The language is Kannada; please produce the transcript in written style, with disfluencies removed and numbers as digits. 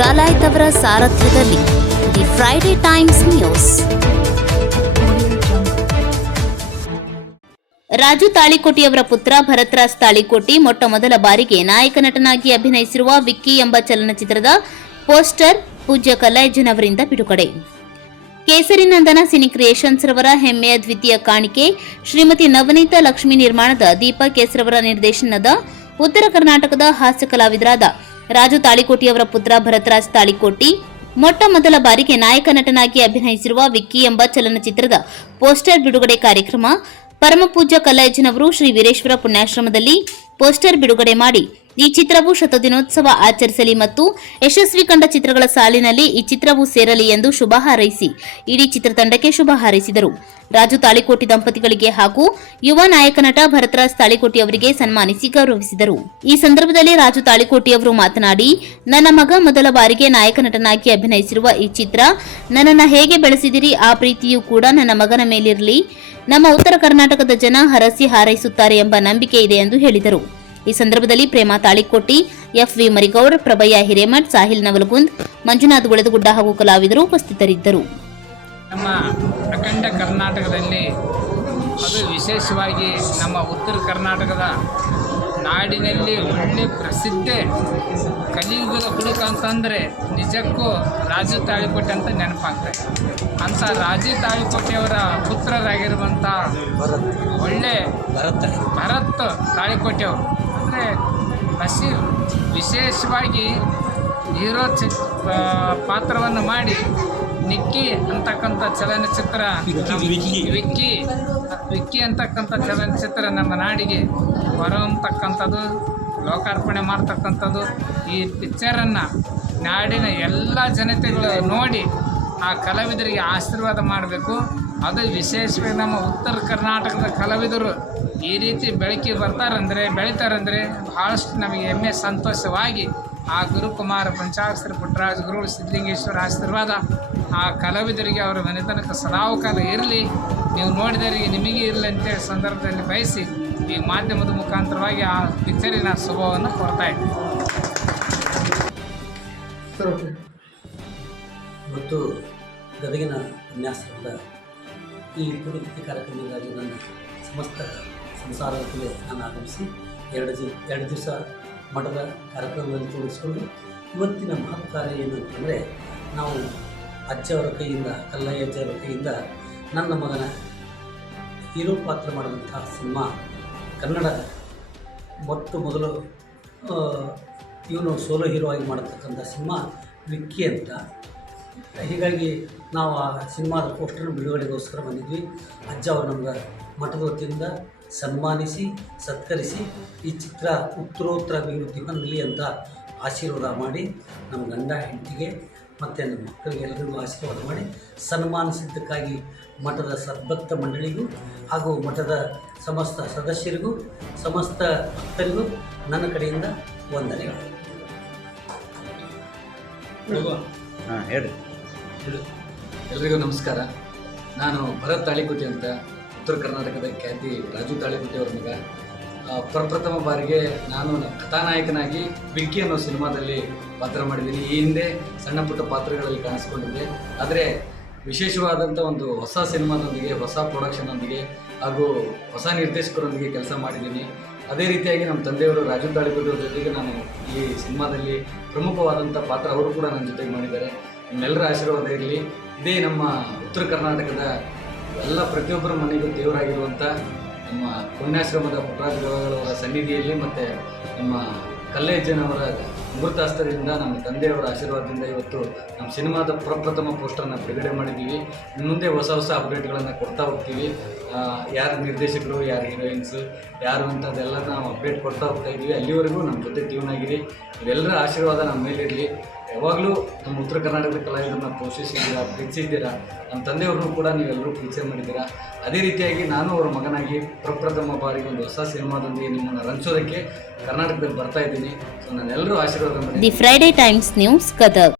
ಡಾಲಾಯ್ತ್ ಅವರ ಸಾರಥ್ಯದಲ್ಲಿ the Friday Times News. Raju ತಾಳಿಕೋಟಿಯವರ ಪುತ್ರ ಭರತ್ರಾಜ್ ತಾಳಿಕೋಟಿ ಮೊಟ್ಟ ಮೊದಲ ಬಾರಿಗೆ ನಾಯಕ ನಟನಾಗಿ ಅಭಿನಯಿಸಿರುವ ವಿಕ್ಕಿ ಎಂಬ ಚಲನಚಿತ್ರದ ಪೋಸ್ಟರ್ ಪೂಜ್ಯ ಕಲ್ಲಯ್ಯಜ್ಜನ್ ಅವರಿಂದ ಬಿಡುಗಡೆ. ಕೇಸರಿನಂದನ ಸಿನಿ ಕ್ರಿಯೇಷನ್ಸ್ ರವರ ಹೆಮ್ಮೆಯ ದ್ವಿತೀಯ ಕಾಣಿಕೆ ಶ್ರೀಮತಿ ನವನೀತಾ ಲಕ್ಷ್ಮಿ ನಿರ್ಮಾಣದ ದೀಪಕ್ ಎಸ್ ರವರ ನಿರ್ದೇಶನದ ಉತ್ತರ ಕರ್ನಾಟಕದ ಹಾಸ್ಯ ಕಲಾವಿದರಾದ ರಾಜು ತಾಳಿಕೋಟಿಯವರ ಪುತ್ರ ಭರತ್ರಾಜ್ ತಾಳಿಕೋಟಿ ಮೊಟ್ಟ ಮೊದಲ ಬಾರಿಗೆ ನಾಯಕ ನಟನಾಗಿ ಅಭಿನಯಿಸಿರುವ ವಿಕ್ಕಿ ಎಂಬ ಚಲನಚಿತ್ರದ ಪೋಸ್ಟರ್ ಬಿಡುಗಡೆ ಕಾರ್ಯಕ್ರಮ ಪರಮಪೂಜ್ಯ ಕಲ್ಲಯ್ಯಜ್ಜನ್ ಅವರು ಶ್ರೀ ವೀರೇಶ್ವರ ಪುಣ್ಯಾಶ್ರಮದಲ್ಲಿ ಪೋಸ್ಟರ್ ಬಿಡುಗಡೆ ಮಾಡಿ ಈ ಚಿತ್ರವು ಶತದಿನೋತ್ಸವ ಆಚರಿಸಲಿ ಮತ್ತು ಯಶಸ್ವಿ ಕಂಡ ಚಿತ್ರಗಳ ಸಾಲಿನಲ್ಲಿ ಈ ಚಿತ್ರವು ಸೇರಲಿ ಎಂದು ಶುಭ ಹಾರೈಸಿ ಇಡೀ ಚಿತ್ರತಂಡಕ್ಕೆ ಶುಭ ಹಾರೈಸಿದರು. ರಾಜು ತಾಳಿಕೋಟಿ ದಂಪತಿಗಳಿಗೆ ಹಾಗೂ ಯುವ ನಾಯಕ ನಟ ಭರತ್ರಾಜ್ ತಾಳಿಕೋಟಿ ಅವರಿಗೆ ಸನ್ಮಾನಿಸಿ ಗೌರವಿಸಿದರು. ಈ ಸಂದರ್ಭದಲ್ಲಿ ರಾಜು ತಾಳಿಕೋಟಿ ಅವರು ಮಾತನಾಡಿ, ನನ್ನ ಮಗ ಮೊದಲ ಬಾರಿಗೆ ನಾಯಕ ನಟನಾಗಿ ಅಭಿನಯಿಸಿರುವ ಈ ಚಿತ್ರ ನನ್ನನ್ನು ಹೇಗೆ ಬೆಳೆಸಿದಿರಿ ಆ ಪ್ರೀತಿಯೂ ಕೂಡ ನನ್ನ ಮಗನ ಮೇಲಿರಲಿ. ನಮ್ಮ ಉತ್ತರ ಕರ್ನಾಟಕದ ಜನ ಹರಸಿ ಹಾರೈಸುತ್ತಾರೆ ಎಂಬ ನಂಬಿಕೆ ಇದೆ ಎಂದು ಹೇಳಿದರು. ಈ ಸಂದರ್ಭದಲ್ಲಿ ಪ್ರೇಮಾ ತಾಳಿಕೋಟಿ, ಎಫ್ವಿ ಮರಿಗೌಡ್, ಪ್ರಭಯ್ಯ ಹಿರೇಮಠ್, ಸಾಹಿಲ್ ನವಲಗುಂದ್, ಮಂಜುನಾಥ್ ಗುಳೆದಗುಡ್ಡ ಹಾಗೂ ಕಲಾವಿದರು ಉಪಸ್ಥಿತರಿದ್ದರು. ನಮ್ಮ ಅಖಂಡ ಕರ್ನಾಟಕದಲ್ಲಿ ಅದು ವಿಶೇಷವಾಗಿ ನಮ್ಮ ಉತ್ತರ ಕರ್ನಾಟಕದ ನಾಡಿನಲ್ಲಿ ಒಳ್ಳೆ ಪ್ರಸಿದ್ಧೆ ಕಲಿಯುಗದ ಹುಡುಕ ಅಂತಂದರೆ ನಿಜಕ್ಕೂ ರಾಜು ತಾಳಿಕೋಟೆ ಅಂತ ನೆನಪಾಗ್ತದೆ. ಅಂಥ ರಾಜು ತಾಳಿಕೋಟೆಯವರ ಪುತ್ರರಾಗಿರುವಂಥ ಒಳ್ಳೆ ಭರತ್ ತಾಳಿಕೋಟೆಯವರು ಅಂದರೆ ಬಶೀರ್ ವಿಶೇಷವಾಗಿ ಹೀರೋ ಪಾತ್ರವನ್ನು ಮಾಡಿ ನಿಕ್ಕಿ ಅಂತಕ್ಕಂಥ ಚಲನಚಿತ್ರ ವಿಕ್ಕಿ ಅಂತಕ್ಕಂಥ ಚಲನಚಿತ್ರ ನಮ್ಮ ನಾಡಿಗೆ ಬರುವಂತಕ್ಕಂಥದ್ದು ಲೋಕಾರ್ಪಣೆ ಮಾಡ್ತಕ್ಕಂಥದ್ದು ಈ ಪಿಕ್ಚರನ್ನು ನಾಡಿನ ಎಲ್ಲ ಜನತೆಗಳು ನೋಡಿ ಆ ಕಲಾವಿದರಿಗೆ ಆಶೀರ್ವಾದ ಮಾಡಬೇಕು. ಅದು ವಿಶೇಷವಾಗಿ ನಮ್ಮ ಉತ್ತರ ಕರ್ನಾಟಕದ ಕಲಾವಿದರು ಈ ರೀತಿ ಬೆಳೀತಾರಂದರೆ ಭಾಳಷ್ಟು ನಮಗೆ ಹೆಮ್ಮೆ ಸಂತೋಷವಾಗಿ ಆ ಗುರುಕುಮಾರ ಪಂಚಾಕ್ಷರ ಪುಟ್ಟರಾಜ ಗುರುಗಳು ಸಿದ್ಧಲಿಂಗೇಶ್ವರ ಆಶೀರ್ವಾದ ಆ ಕಲಾವಿದರಿಗೆ ಅವರ ಮನೆತನಕ ಸದಾಕಾಲ ಇರಲಿ, ನೀವು ನೋಡಿದವರಿಗೆ ನಿಮಗೆ ಇರಲಿ ಅಂತೇಳಿ ಸಂದರ್ಭದಲ್ಲಿ ಬಯಸಿ ಈ ಮಾಧ್ಯಮದ ಮುಖಾಂತರವಾಗಿ ಆ ಪಿಕ್ಚರಿನ ಶುಭವನ್ನು ಕೊಡ್ತಾ ಇದ್ದೀನಿ. ಇವತ್ತು ಗದಗಿನ ಉಪನ್ಯಾಸದ ಈ ಪುನರುಕ್ತಿ ಕಾರ್ಯಕ್ರಮಕ್ಕಾಗಿ ನನ್ನ ಸಮಸ್ತ ಸಂಸಾರಕ್ಕೆ ನಾನು ಆಗಮಿಸಿ ಎರಡು ದಿವಸ ಮಠದ ಕಾರ್ಯಕ್ರಮದಲ್ಲಿ ತೊಡಗಿಸ್ಕೊಂಡು ಇವತ್ತಿನ ಮಹತ್ ಕಾರ್ಯ ಏನು ಅಂತಂದರೆ, ನಾವು ಅಜ್ಜವರ ಕೈಯಿಂದ ಕಲ್ಲಯ್ಯಜ್ಜವರ ಕೈಯಿಂದ ನನ್ನ ಮಗನ ಹೀರೋ ಪಾತ್ರ ಮಾಡಿದಂಥ ಸಿನಿಮಾ ಕನ್ನಡ ಮೊದಲು ಇವನು ಸೋಲೋ ಹೀರೋ ಆಗಿ ಮಾಡತಕ್ಕಂಥ ಸಿನಿಮಾ ವಿಕ್ಕಿ ಅಂತ. ಹೀಗಾಗಿ ನಾವು ಆ ಸಿನಿಮಾದ ಪೋಸ್ಟರ್ ಬಿಡುಗಡೆಗೋಸ್ಕರ ಬಂದಿದ್ವಿ. ಅಜ್ಜ ಅವರು ನಮ್ಗೆ ಮಠದ ವತಿಯಿಂದ ಸನ್ಮಾನಿಸಿ ಸತ್ಕರಿಸಿ ಈ ಚಿತ್ರ ಉತ್ತರೋತ್ತರ ಅಭಿವೃದ್ಧಿ ಹೊಂದಲಿ ಅಂತ ಆಶೀರ್ವಾದ ಮಾಡಿ ನಮ್ಮ ಗಂಡ ಹೆಂಡತಿಗೆ ಮತ್ತು ನಮ್ಮ ಮಕ್ಕಳಿಗೆ ಎಲ್ಲರಿಗೂ ಆಶೀರ್ವಾದ ಮಾಡಿ ಸನ್ಮಾನಿಸಿದ್ದಕ್ಕಾಗಿ ಮಠದ ಸದ್ಭಕ್ತ ಮಂಡಳಿಗೂ ಹಾಗೂ ಮಠದ ಸಮಸ್ತ ಸದಸ್ಯರಿಗೂ ಸಮಸ್ತ ಭಕ್ತರಿಗೂ ನನ್ನ ಕಡೆಯಿಂದ ವಂದನೆಗಳು. ಹೇಳಿ. ಎಲ್ರಿಗೂ ನಮಸ್ಕಾರ. ನಾನು ಭರತ್ ತಾಳಿಕೋಟೆ ಅಂತ, ಉತ್ತರ ಕರ್ನಾಟಕದ ಖ್ಯಾತಿ ರಾಜು ತಾಳಿಕೋಟೆ ಅವ್ರ ಮಗ. ಪ್ರಪ್ರಥಮ ಬಾರಿಗೆ ನಾನು ಕಥಾನಾಯಕನಾಗಿ ವಿಕ್ಕಿ ಅನ್ನೋ ಸಿನಿಮಾದಲ್ಲಿ ಪಾತ್ರ ಮಾಡಿದ್ದೀನಿ. ಈ ಹಿಂದೆ ಸಣ್ಣ ಪುಟ್ಟ ಪಾತ್ರಗಳಲ್ಲಿ ಕಾಣಿಸ್ಕೊಂಡಿದ್ದೆ. ಆದರೆ ವಿಶೇಷವಾದಂಥ ಒಂದು ಹೊಸ ಸಿನಿಮಾದೊಂದಿಗೆ, ಹೊಸ ಪ್ರೊಡಕ್ಷನ್ನೊಂದಿಗೆ ಹಾಗೂ ಹೊಸ ನಿರ್ದೇಶಕರೊಂದಿಗೆ ಕೆಲಸ ಮಾಡಿದ್ದೀನಿ. ಅದೇ ರೀತಿಯಾಗಿ ನಮ್ಮ ತಂದೆಯವರು ರಾಜು ತಾಳಿಕೋಟೆ ಅವ್ರ ಜೊತೆಗೆ ನಾನು ಈ ಸಿನಿಮಾದಲ್ಲಿ ಪ್ರಮುಖವಾದಂಥ ಪಾತ್ರ ಅವರು ಕೂಡ ನನ್ನ ಜೊತೆಗೆ ಮಾಡಿದ್ದಾರೆ. ನಿಮ್ಮೆಲ್ಲರ ಆಶೀರ್ವಾದ ಇರಲಿ. ಇದೇ ನಮ್ಮ ಉತ್ತರ ಕರ್ನಾಟಕದ ಎಲ್ಲ ಪ್ರತಿಯೊಬ್ಬರ ಮನೆಗೂ ದೇವರಾಗಿರುವಂಥ ನಮ್ಮ ಪುಣ್ಯಾಶ್ರಮದ ಪುಟ್ಟರಾಜರವರ ಸನ್ನಿಧಿಯಲ್ಲಿ ಮತ್ತು ನಮ್ಮ ಕಲ್ಲಯ್ಯಜ್ಜನವರ ಅಮೃತಾಸ್ತ್ರದಿಂದ ನಮ್ಮ ತಂದೆಯವರ ಆಶೀರ್ವಾದದಿಂದ ಇವತ್ತು ನಮ್ಮ ಸಿನಿಮಾದ ಪ್ರಪ್ರಥಮ ಪೋಸ್ಟರ್ನ ಬಿಡುಗಡೆ ಮಾಡಿದ್ದೀವಿ. ಮುಂದೆ ಹೊಸ ಅಪ್ಡೇಟ್ಗಳನ್ನು ಕೊಡ್ತಾ ಹೋಗ್ತೀವಿ. ಯಾರು ನಿರ್ದೇಶಕರು, ಯಾರು ಹೀರೋಯಿನ್ಸು, ಯಾರು ಅಂಥದ್ದೆಲ್ಲ ನಾವು ಅಪ್ಡೇಟ್ ಕೊಡ್ತಾ ಹೋಗ್ತಾ ಇದ್ದೀವಿ. ಅಲ್ಲಿವರೆಗೂ ನಮ್ಮ ಜೊತೆ ಟ್ಯೂನ್ ಆಗಿರಿ. ಇವೆಲ್ಲರ ಆಶೀರ್ವಾದ ನಮ್ಮ ಮೇಲಿರಲಿ. ಯಾವಾಗಲೂ ನಮ್ಮ ಉತ್ತರ ಕರ್ನಾಟಕದ ಕಲಾವಿದರನ್ನ ಪೋಷಿಸಿದ್ದೀರಾ, ಪ್ರೀತಿಸಿದ್ದೀರಾ. ನಮ್ಮ ತಂದೆಯವ್ರನ್ನೂ ಕೂಡ ನೀವೆಲ್ಲರೂ ಪ್ರೀತಿ ಮಾಡಿದ್ದೀರಾ. ಅದೇ ರೀತಿಯಾಗಿ ನಾನು ಅವರ ಮಗನಾಗಿ ಪ್ರಪ್ರಥಮ ಬಾರಿಗೆ ಒಂದು ಹೊಸ ಸಿನಿಮಾದೊಂದಿಗೆ ನಿಮ್ಮನ್ನು ರಂಚೋದಕ್ಕೆ ಕರ್ನಾಟಕದಲ್ಲಿ ಬರ್ತಾ ಇದ್ದೀನಿ. ಸೊ ನಾನೆಲ್ಲರೂ ಆಶೀರ್ವಾದ ಮಾಡಿ. The Friday Times news Gadag.